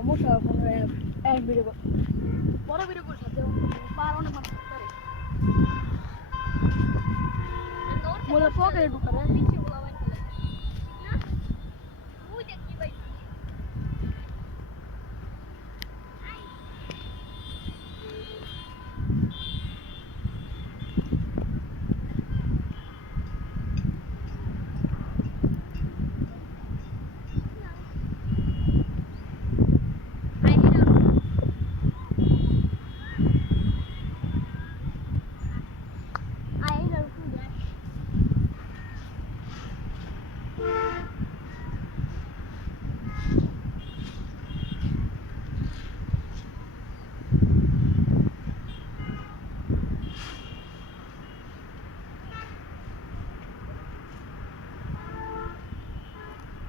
সমস্যা এক ভিডিও বড় ভিডিও করে সাথে পার অনেক মানুষ করে বলে পকেটে ঢুকারে পিছে বলা হয় না ওই দেখি ভাই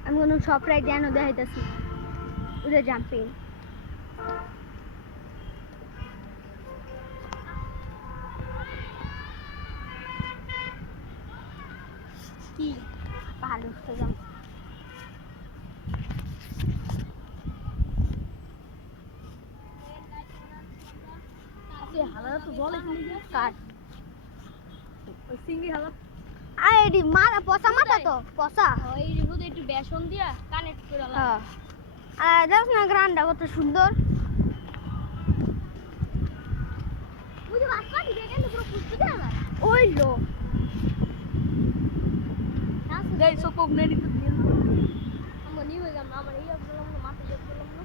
I'm going to shop right there and there is the jumping. Ki palo to jump. আপনি হালারা তো জলে কিনে দিয়ে কাট ওই সিঙ্গি হালা আইডি মারা পসা মাথা তো পসা ওই রিভুতে একটু বেসন দিয়া কানেক্ট করে আলা হ্যাঁ আর দেখো না গ্রান্ডা কত সুন্দর ওই যে বাসা দিবে কেন পুরো পুষ্টি দেয় না ওই লো গাইস সব নেডি তো দিয়ে আমরা নিয়ে গেলাম আমরা এই বললাম না মাথা জব বললাম না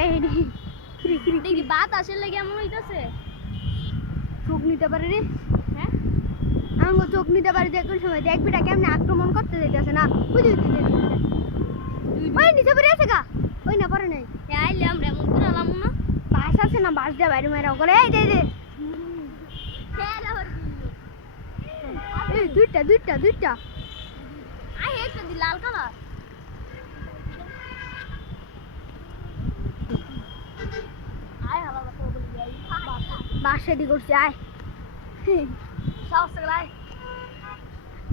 আইডি দেখি বাত আসে লাগে এমন হইতাছে চোখ নিতে পারে রে হ্যাঁ আঙ্গো চোখ নিতে পারে যে কোন সময় দেখবিটা কেমনে আক্রমণ করতে যাইতাছে না বুঝি ওই নিচে পড়ে আছে গা ওই না পড়ে নাই আইলে আমরা এমন করে আলাম না বাস আছে না বাস দিয়ে বাইরে মেরা করে এই দে এই দুইটা আই একটা দি লাল কালার আয় হালা তো বলি যাই বাসে দি করছে আয় সাহস গলাই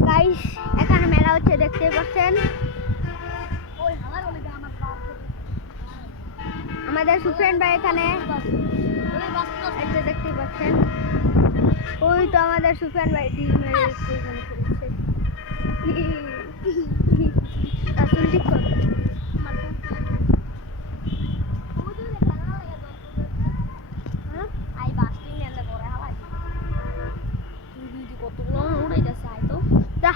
গাইস এখানে মেলা হচ্ছে দেখতে পাচ্ছেন ওই হালার বলি যা আমার বাপ আমাদের সুফেন ভাই এখানে ওই বাস তো একটা দেখতে পাচ্ছেন ওই তো আমাদের সুফেন ভাই ডিম মেরে এখানে করেছে আসল ঠিক কর আই বাসটি নেলে করে হালাই তুই কতগুলো উড়াই যাচ্ছে আই তো যা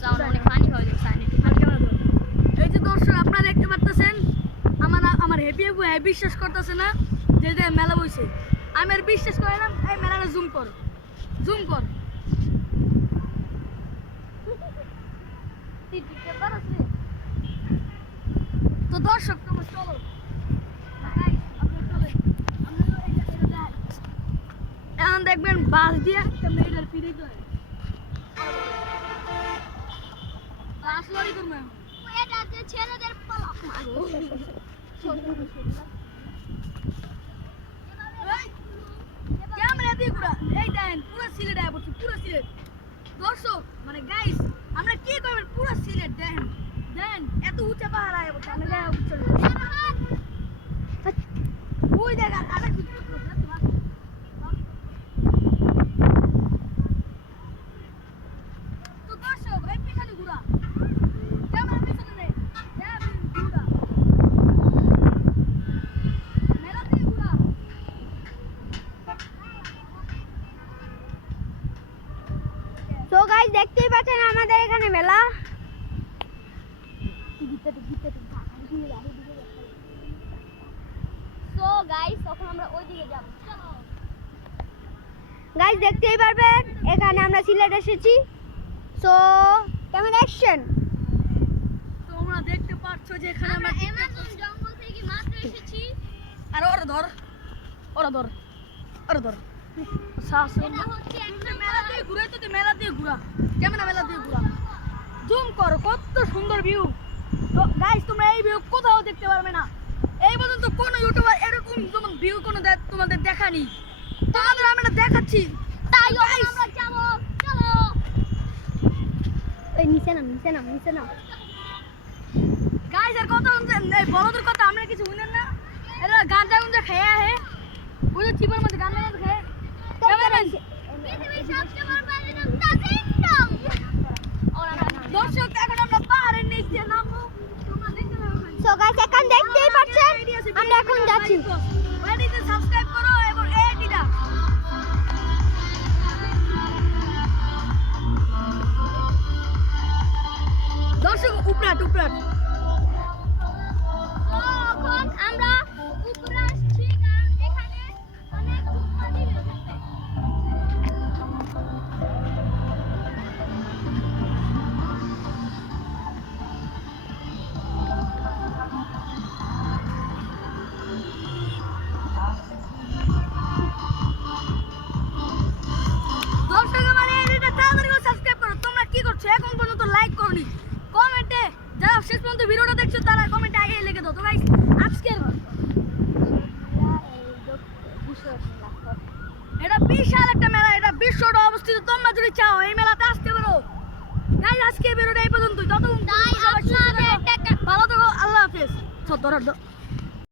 সাউন্ড অনেক পানি হয়ে যাচ্ছে আই একটু হালকা করে এই যে দর্শক আপনারা দেখতে পাচ্ছেন আমার হেভি বিশ্বাস করতেছে না যে যে মেলা বইছে আমি আর বিশ্বাস করে না এই মেলাটা জুম কর তো দর্শক তোমরা চলো এখন দেখবেন বাস দিয়ে একটা মেয়েটার ফিরে যায় বাস লরি করবে ছেলেদের পালা ক্যামেরা দিয়ে ঘুরা এই দেখেন পুরো সিলেট আয় পড়ছে পুরো সিলেট দর্শক মানে গাইস আমরা কি করবেন পুরো সিলেট দেখেন এত উঁচা পাহাড় আয় পড়ছে আমরা দেখা উঠছে ওই দেখা আরেক তো দর্শক এই পিছনে ঘুরা ক্যামেরা পিছনে নেই ঘুরা মেলা দিয়ে ঘুরা তো গাইস দেখতেই পাচ্ছেন আমাদের এখানে মেলা সো গাইস তখন আমরা ওইদিকে যাব চলো গাইস দেখতেই পারবেন এখানে আমরা সিলেট এসেছি সো ক্যামেরা অ্যাকশন তোমরা দেখতে পাচ্ছ যে এখানে আমরা অ্যামাজন জঙ্গল থেকে মাত্র এসেছি আর ওরা ধর এটা হচ্ছে একটা মেলা দিয়ে ঘুরে তো মেলা দিয়ে ঘোরা ক্যামেরা মেলা দিয়ে ঘোরা জুম করো কত সুন্দর ভিউ তো গাইস তোমরা এই ভিউ কোথাও দেখতে পারবে না এই পর্যন্ত কোন ইউটিউবার এরকম যেমন ভিউ কোনো তোমাদের দেখানি তোমাদের আমরা দেখাচ্ছি তাই আমরা যাবো চলো এই নিচে নাম গাইস এর কথা এই বলদের কথা আমরা কিছু শুনেন না এরা গাঁজা গুঞ্জা খেয়ে আহে ওই যে চিপের মধ্যে গাঁজা গুঞ্জা খেয়ে ক্যামেরাম্যান পৃথিবীর সবচেয়ে বড় পানির নাম তাজিন্ডং দর্শক এখন আমরা পাহাড়ের নিচ দিয়ে নামবো তোমরা দেখতে পারো সো গাইস এখন দেখতেই পাচ্ছেন আমরা এখন যাচ্ছি ওইদিকে সাবস্ক্রাইব করো এবং এইটা দর্শক উপরাট এখন আমরা উপরে আসছি কারণ এখানে অনেক পানি রয়েছে দর্শক আমার এইটা তাড়াতাড়ি করে সাবস্ক্রাইব করো তোমরা কি করছো এখন পর্যন্ত লাইক করনি কমেন্টে যারা শেষ পর্যন্ত ভিডিওটা দেখছো তারা কমেন্টে আগে লিখে দাও তো গাইস আজকের এটা বিশাল একটা মেলা এটা বিশ্বটা অবস্থিত তোমরা যদি চাও এই মেলাতে আসতে পারো গাইস আজকে ভিডিওটা এই পর্যন্তই ততক্ষণ ভালো থেকো আল্লাহ হাফেজ ধরো